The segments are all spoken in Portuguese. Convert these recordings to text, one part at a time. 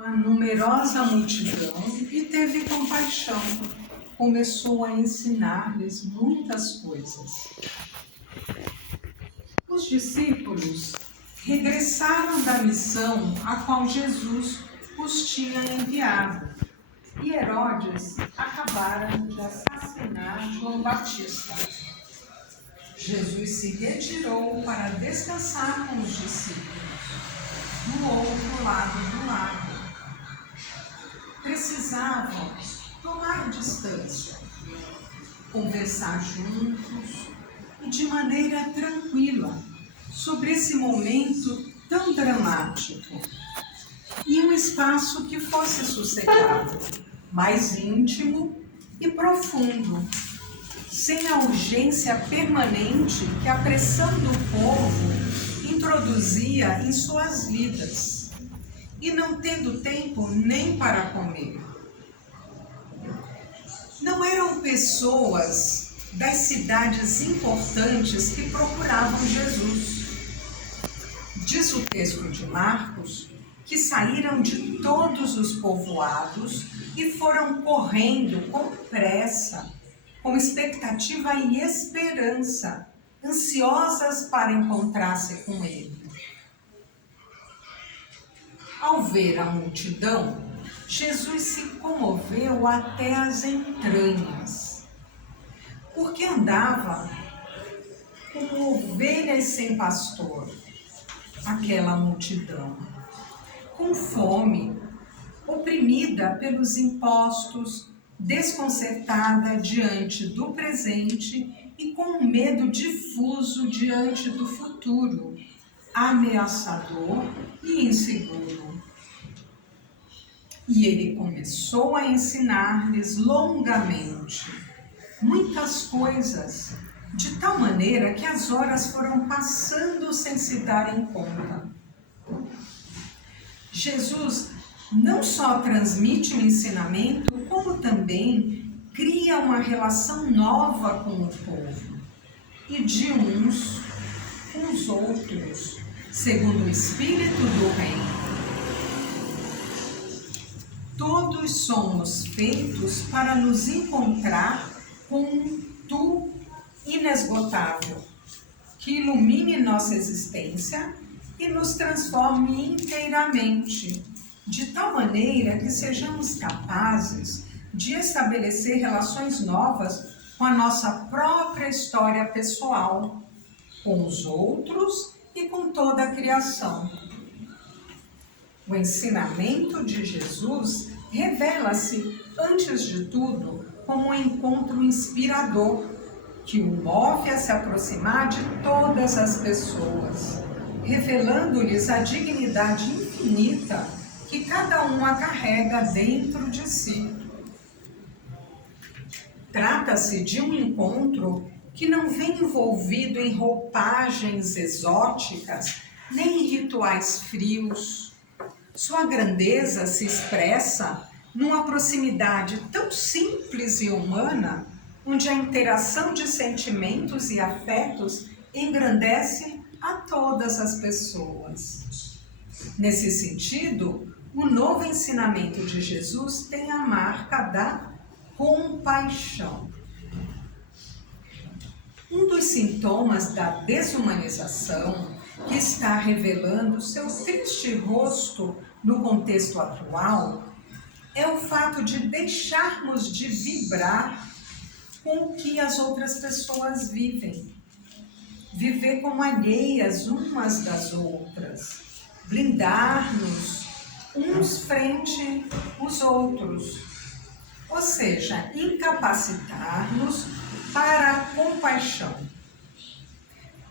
uma numerosa multidão e teve compaixão. Começou a ensinar-lhes muitas coisas. Os discípulos regressaram da missão a qual Jesus os tinha enviado. E Herodes acabara de assassinar João Batista. Jesus se retirou para descansar com os discípulos, do outro lado do lago. Precisavam tomar distância, conversar juntos e de maneira tranquila sobre esse momento tão dramático. E um espaço que fosse sossegado, mais íntimo e profundo, sem a urgência permanente que a pressão do povo introduzia em suas vidas, e não tendo tempo nem para comer. Não eram pessoas das cidades importantes que procuravam Jesus. Diz o texto de Marcos que saíram de todos os povoados e foram correndo com pressa, com expectativa e esperança, ansiosas para encontrar-se com ele. Ao ver a multidão, Jesus se comoveu até as entranhas, porque andava como ovelhas sem pastor, aquela multidão, com fome, oprimida pelos impostos, desconcertada diante do presente e com um medo difuso diante do futuro, ameaçador e inseguro. E ele começou a ensinar-lhes longamente muitas coisas, de tal maneira que as horas foram passando sem se darem conta. Jesus não só transmite o ensinamento, como também cria uma relação nova com o povo e de uns com os outros, segundo o Espírito do Reino. Todos somos feitos para nos encontrar com um Tu inesgotável, que ilumine nossa existência e nos transforme inteiramente, de tal maneira que sejamos capazes de estabelecer relações novas com a nossa própria história pessoal, com os outros e com toda a criação. O ensinamento de Jesus revela-se, antes de tudo, como um encontro inspirador, que o move a se aproximar de todas as pessoas, revelando-lhes a dignidade infinita que cada uma carrega dentro de si. Trata-se de um encontro que não vem envolvido em roupagens exóticas, nem em rituais frios. Sua grandeza se expressa numa proximidade tão simples e humana, onde a interação de sentimentos e afetos engrandece a todas as pessoas. Nesse sentido, o novo ensinamento de Jesus tem a marca da compaixão. Um dos sintomas da desumanização, que está revelando seu triste rosto no contexto atual, é o fato de deixarmos de vibrar com o que as outras pessoas vivem. Viver como alheias umas das outras. Blindar-nos uns frente aos outros. Ou seja, incapacitar-nos para a compaixão.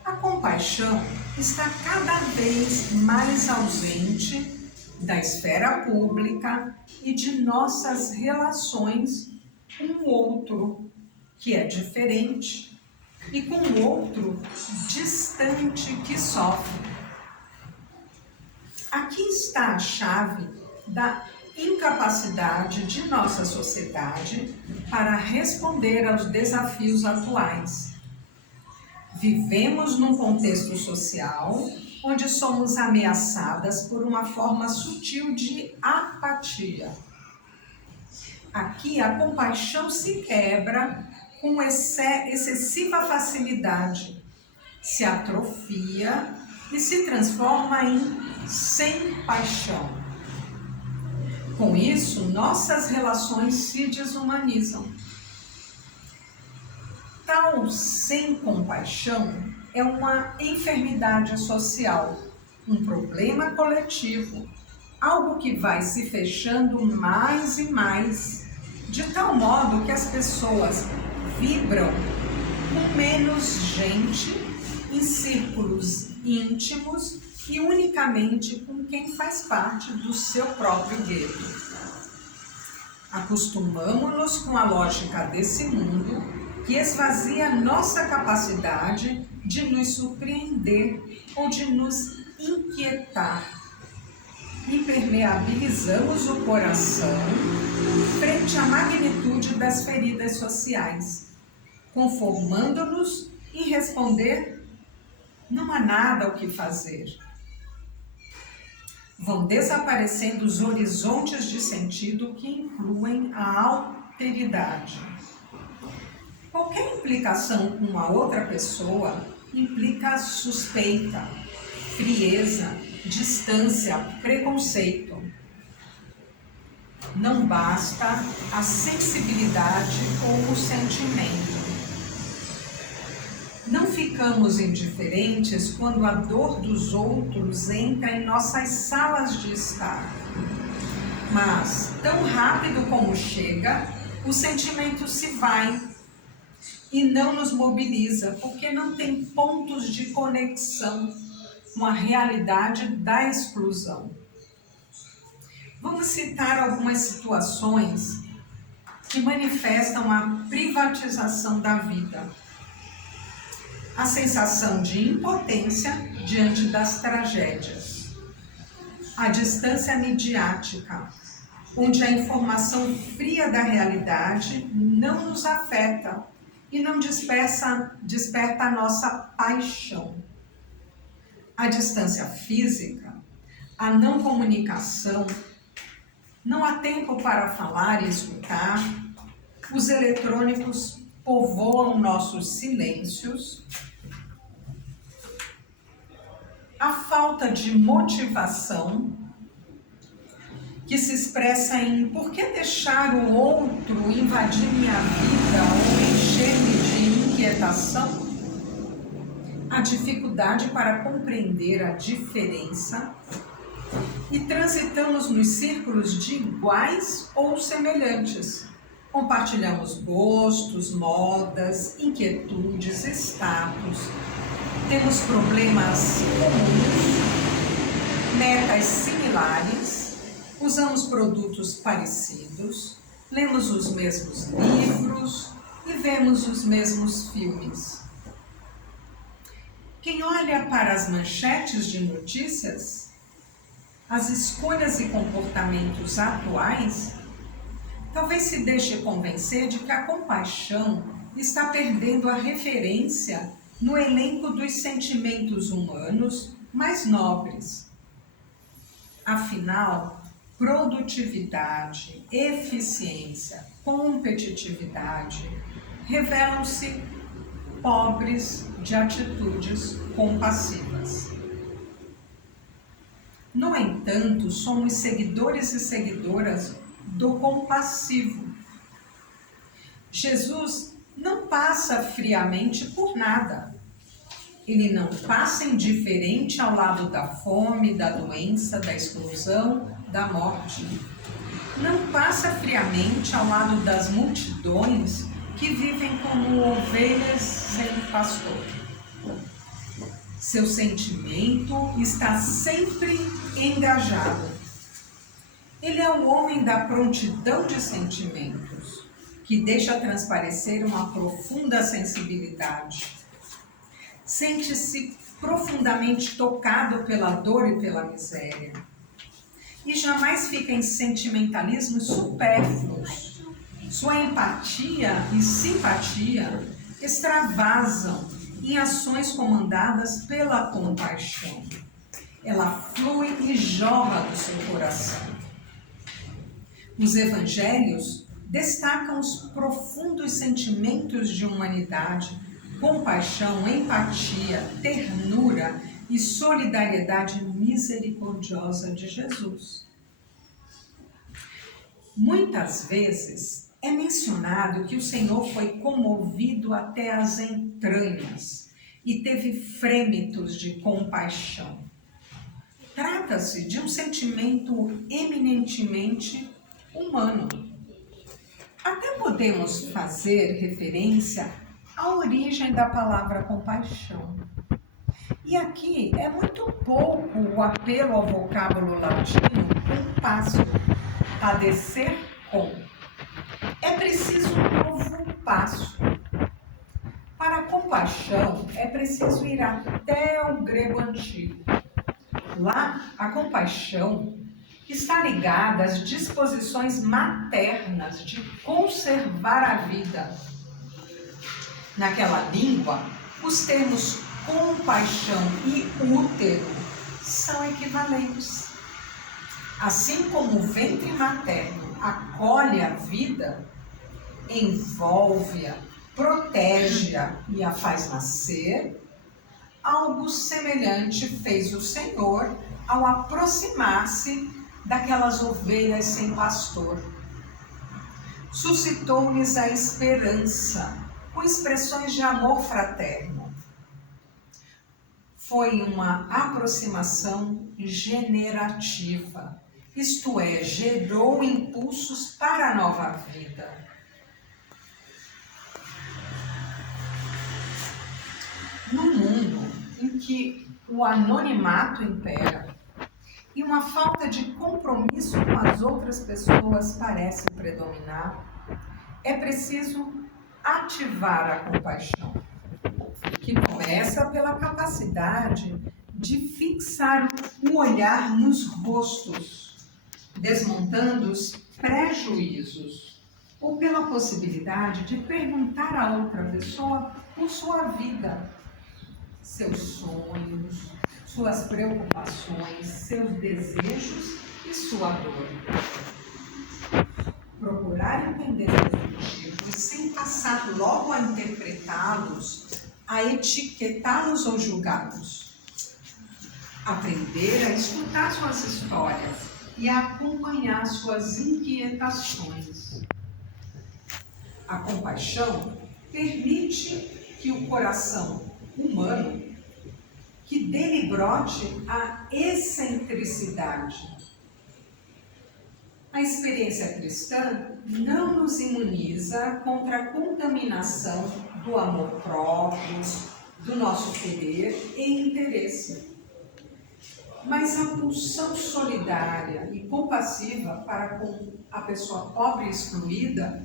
A compaixão está cada vez mais ausente da esfera pública e de nossas relações com o outro, que é diferente, e com o outro distante que sofre. Aqui está a chave da incapacidade de nossa sociedade para responder aos desafios atuais. Vivemos num contexto social onde somos ameaçadas por uma forma sutil de apatia. Aqui a compaixão se quebra com excessiva facilidade, se atrofia e se transforma em sem paixão. Com isso, nossas relações se desumanizam. Tal sem compaixão é uma enfermidade social, um problema coletivo, algo que vai se fechando mais e mais, de tal modo que as pessoas vibram com menos gente, em círculos íntimos e unicamente com quem faz parte do seu próprio gueto. Acostumamo-nos com a lógica desse mundo que esvazia nossa capacidade de nos surpreender ou de nos inquietar. Impermeabilizamos o coração frente à magnitude das feridas sociais, conformando-nos em responder: não há nada o que fazer. Vão desaparecendo os horizontes de sentido que incluem a alteridade. Qualquer implicação com uma outra pessoa implica suspeita, frieza, distância, preconceito. Não basta a sensibilidade ou o sentimento. Não ficamos indiferentes quando a dor dos outros entra em nossas salas de estar. Mas, tão rápido como chega, o sentimento se vai e não nos mobiliza, porque não tem pontos de conexão com a realidade da exclusão. Vamos citar algumas situações que manifestam a privatização da vida. A sensação de impotência diante das tragédias. A distância midiática, onde a informação fria da realidade não nos afeta e não desperta a nossa paixão. A distância física, a não comunicação, não há tempo para falar e escutar, os eletrônicos povoam nossos silêncios, a falta de motivação, que se expressa em por que deixar o outro invadir minha vida ou encher-me de inquietação? A dificuldade para compreender a diferença e transitamos nos círculos de iguais ou semelhantes. Compartilhamos gostos, modas, inquietudes, status. Temos problemas comuns, metas similares, usamos produtos parecidos, lemos os mesmos livros e vemos os mesmos filmes. Quem olha para as manchetes de notícias, as escolhas e comportamentos atuais, talvez se deixe convencer de que a compaixão está perdendo a referência no elenco dos sentimentos humanos mais nobres. Afinal, produtividade, eficiência, competitividade revelam-se pobres de atitudes compassivas. No entanto, somos seguidores e seguidoras do compassivo. Jesus não passa friamente por nada. Ele não passa indiferente ao lado da fome, da doença, da exclusão, da morte. Não passa friamente ao lado das multidões que vivem como ovelhas sem pastor. Seu sentimento está sempre engajado. Ele é o homem da prontidão de sentimentos, que deixa transparecer uma profunda sensibilidade. Sente-se profundamente tocado pela dor e pela miséria. E jamais fica em sentimentalismos supérfluos. Sua empatia e simpatia extravasam em ações comandadas pela compaixão. ela flui e jorra do seu coração. Os evangelhos destacam os profundos sentimentos de humanidade, compaixão, empatia, ternura e solidariedade misericordiosa de Jesus. Muitas vezes é mencionado que o Senhor foi comovido até as entranhas e teve frêmitos de compaixão. Trata-se de um sentimento eminentemente humano. Até podemos fazer referência à origem da palavra compaixão. E aqui é muito pouco o apelo ao vocábulo latino compasso, padecer com. É preciso um novo passo. Para a compaixão, é preciso ir até o grego antigo. Lá, a compaixão está ligada às disposições maternas de conservar a vida. Naquela língua, os termos compaixão e útero são equivalentes. Assim como o ventre materno acolhe a vida, envolve-a, protege-a e a faz nascer, algo semelhante fez o Senhor ao aproximar-se daquelas ovelhas sem pastor. Suscitou-lhes a esperança, com expressões de amor fraterno. Foi uma aproximação generativa, isto é, gerou impulsos para a nova vida. No mundo em que o anonimato impera e uma falta de compromisso com as outras pessoas parece predominar, é preciso ativar a compaixão, que começa pela capacidade de fixar o olhar nos rostos, desmontando os prejuízos, ou pela possibilidade de perguntar a outra pessoa por sua vida, seus sonhos, suas preocupações, seus desejos e sua dor. Procurar entender os motivos sem passar logo a interpretá-los, a etiquetá-los ou julgá-los. Aprender a escutar suas histórias e a acompanhar suas inquietações. A compaixão permite que o coração humano, que dele brote a excentricidade. A experiência cristã não nos imuniza contra a contaminação do amor próprio, do nosso querer e interesse. Mas a pulsão solidária e compassiva para com a pessoa pobre e excluída,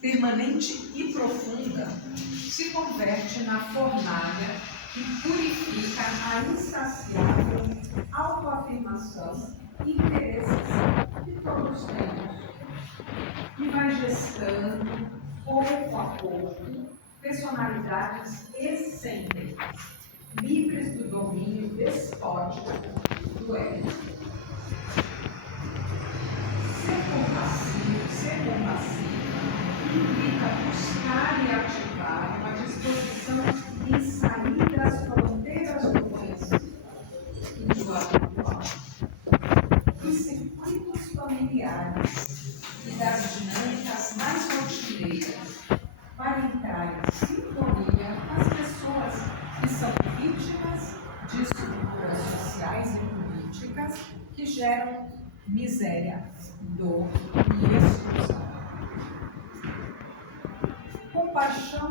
permanente e profunda, se converte na fornalha que purifica a insaciável autoafirmação e interesses que todos temos, e vai gestando, pouco a pouco, personalidades excêntricas, livres do domínio despótico do ego. Ser compassiva, implica buscar e ativar uma disposição em sair das fronteiras do conhecido e do habitual, dos circuitos familiares e das dinâmicas mais rotineiras, para entrar em sintonia com as pessoas que são vítimas de estruturas sociais e políticas que geram miséria, dor e exclusão. Compaixão